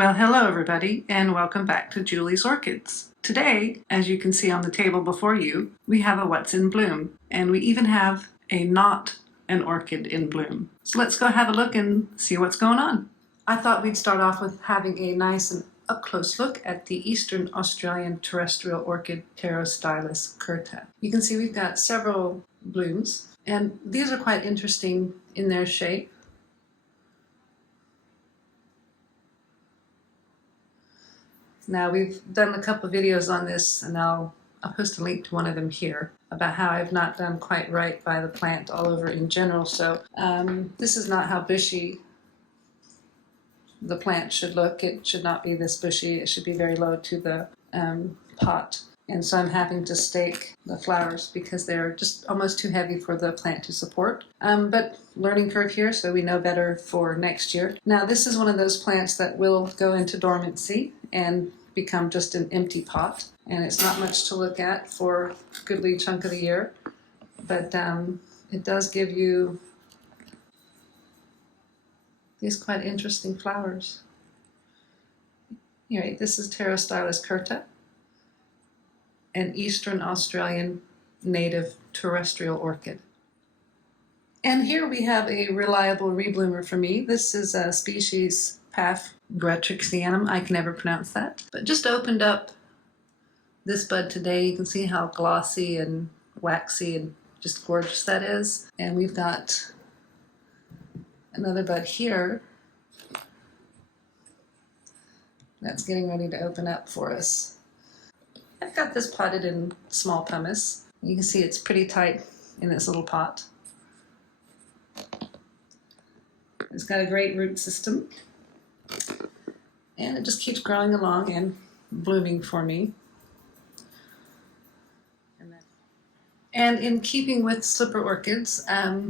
Well, hello everybody, and welcome back to Julie's Orchids. Today, as you can see on the table before you, we have a what's in bloom, and we even have a not an orchid in bloom. So let's go have a look and see what's going on. I thought we'd start off with having a nice and up-close look at the Eastern Australian terrestrial orchid Terrestrial curta. You can see we've got several blooms, and these are quite interesting in their shape. Now, we've done a couple of videos on this, and I'll post a link to one of them here about how I've not done quite right by the plant all over in general. So this is not how bushy the plant should look. It should not be this bushy. It should be very low to the pot. And so I'm having to stake the flowers because they're just almost too heavy for the plant to support. But learning curve here, so we know better for next year. Now, this is one of those plants that will go into dormancy and become just an empty pot, and it's not much to look at for a goodly chunk of the year, but it does give you these quite interesting flowers. Anyway, this is Terrestrial curta, an Eastern Australian native terrestrial orchid. And here we have a reliable rebloomer for me. This is a species gratixxianum. I can never pronounce that. But just opened up this bud today. You can see how glossy and waxy and just gorgeous that is. And we've got another bud here that's getting ready to open up for us. I've got this potted in small pumice. You can see it's pretty tight in this little pot. It's got a great root system, and it just keeps growing along and blooming for me. And in keeping with slipper orchids,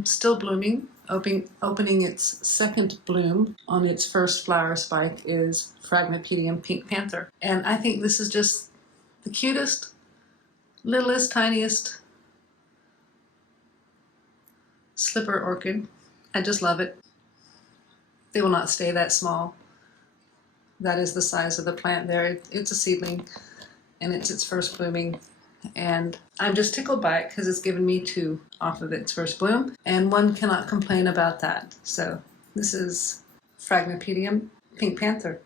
still blooming, opening its second bloom on its first flower spike is Fragmentium pink Panther. And I think this is just the cutest, littlest, tiniest slipper orchid. I just love it. They will not stay that small. That is the size of the plant there. It's a seedling, and it's its first blooming. And I'm just tickled by it because it's given me two off of its first bloom, and one cannot complain about that. So this is Fragmentium pink Panther.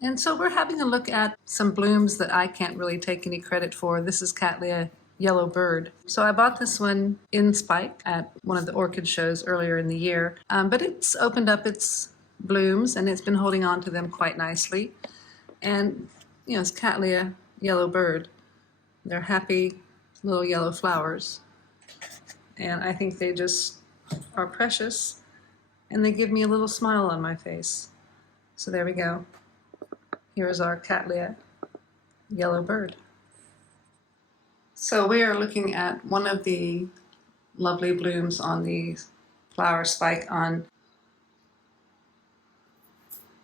And so we're having a look at some blooms that I can't really take any credit for. This is Cattleya Yellow Bird. So I bought this one in spike at one of the orchid shows earlier in the year, but it's opened up its blooms and it's been holding on to them quite nicely. And you know, it's Cattleya Yellow Bird. They're happy little yellow flowers, and I think they just are precious, and they give me a little smile on my face. So there we go. Here's our Cattleya Yellow Bird. So we are looking at one of the lovely blooms on the flower spike on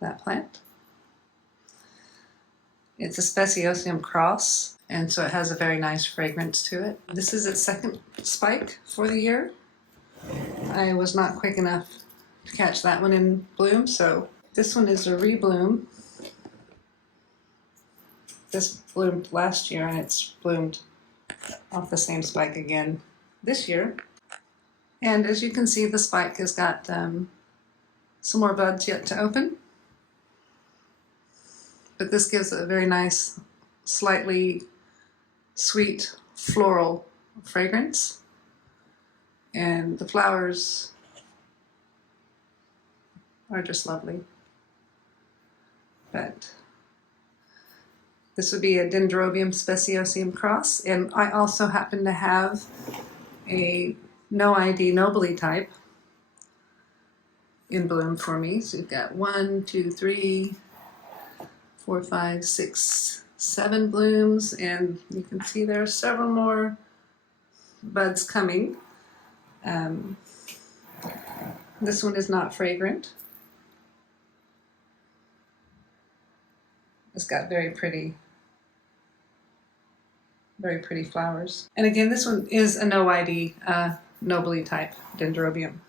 that plant. It's a Speciosum cross, and so it has a very nice fragrance to it. This is its second spike for the year. I was not quick enough to catch that one in bloom, so this one is a rebloom. This bloomed last year, and it's bloomed off the same spike again this year. And as you can see, the spike has got some more buds yet to open. But this gives a very nice, slightly sweet floral fragrance. And the flowers are just lovely. But this would be a Dendrobium Speciosum cross, and I also happen to have a no ID nobly type in bloom for me. So you've got 1, 2, 3, 4, 5, 6, 7 blooms, and you can see there are several more buds coming. This one is not fragrant. It's got very pretty flowers. And again, this one is a no ID nobly type Dendrobium.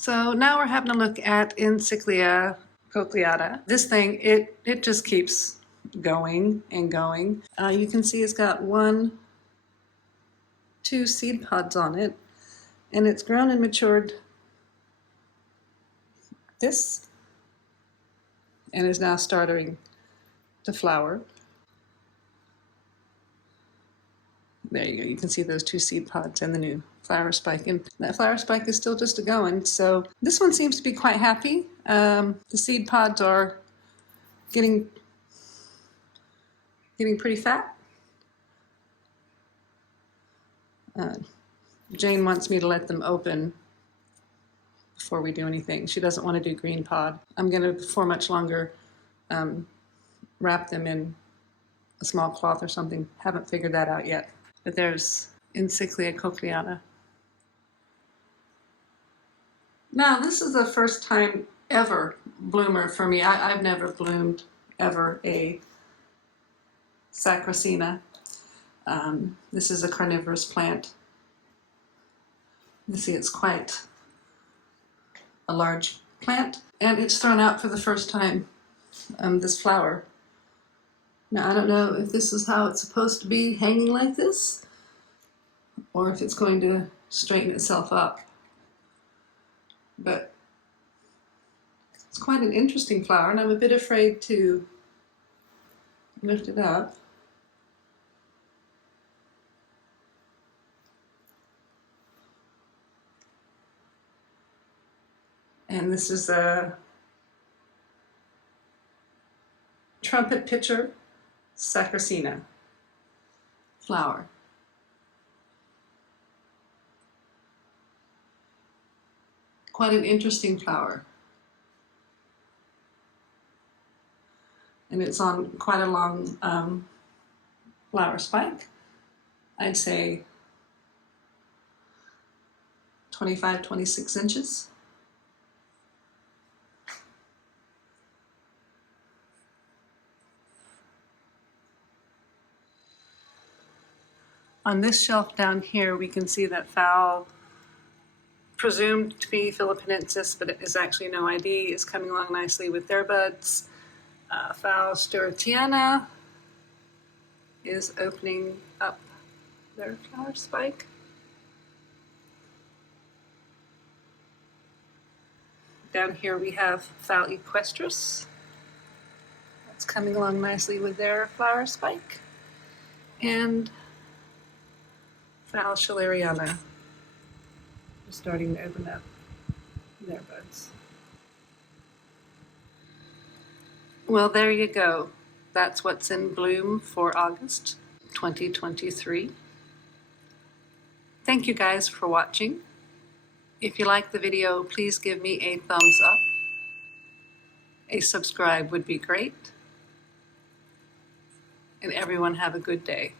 So now we're having a look at Encyclia Cochleada. This thing, it just keeps going and going. You can see it's got 2 seed pods on it, and it's grown and matured this and is now starting to flower. There you go, you can see those 2 seed pods and the new flower spike, and that flower spike is still just going. So this one seems to be quite happy. The seed pods are getting pretty fat. Jane wants me to let them open before we do anything. She doesn't want to do green pod. I'm going to, before much longer, wrap them in a small cloth or something. Haven't figured that out yet. But there's Encyclia Cochleada. Now, this is the first time ever bloomer for me. I've never bloomed ever a sarracenia. This is a carnivorous plant. You see it's quite a large plant, and it's thrown out for the first time, this flower. Now, I don't know if this is how it's supposed to be, hanging like this, or if it's going to straighten itself up. But it's quite an interesting flower, and I'm a bit afraid to lift it up. And this is a trumpet pitcher sarracenia flower. Quite an interesting flower. And it's on quite a long flower spike. I'd say 25, 26 inches. On this shelf down here, we can see that fowl, presumed to be Philippinensis, but it is actually no ID, is coming along nicely with their buds. Fowl Sturtiana is opening up their flower spike. Down here we have Fowl Equestris. That's coming along nicely with their flower spike. And Fowl Schilleriana is starting to open up their buds. Well, there you go. That's what's in bloom for August 2023. Thank you guys for watching. If you like the video, please give me a thumbs up. A subscribe would be great. And everyone have a good day.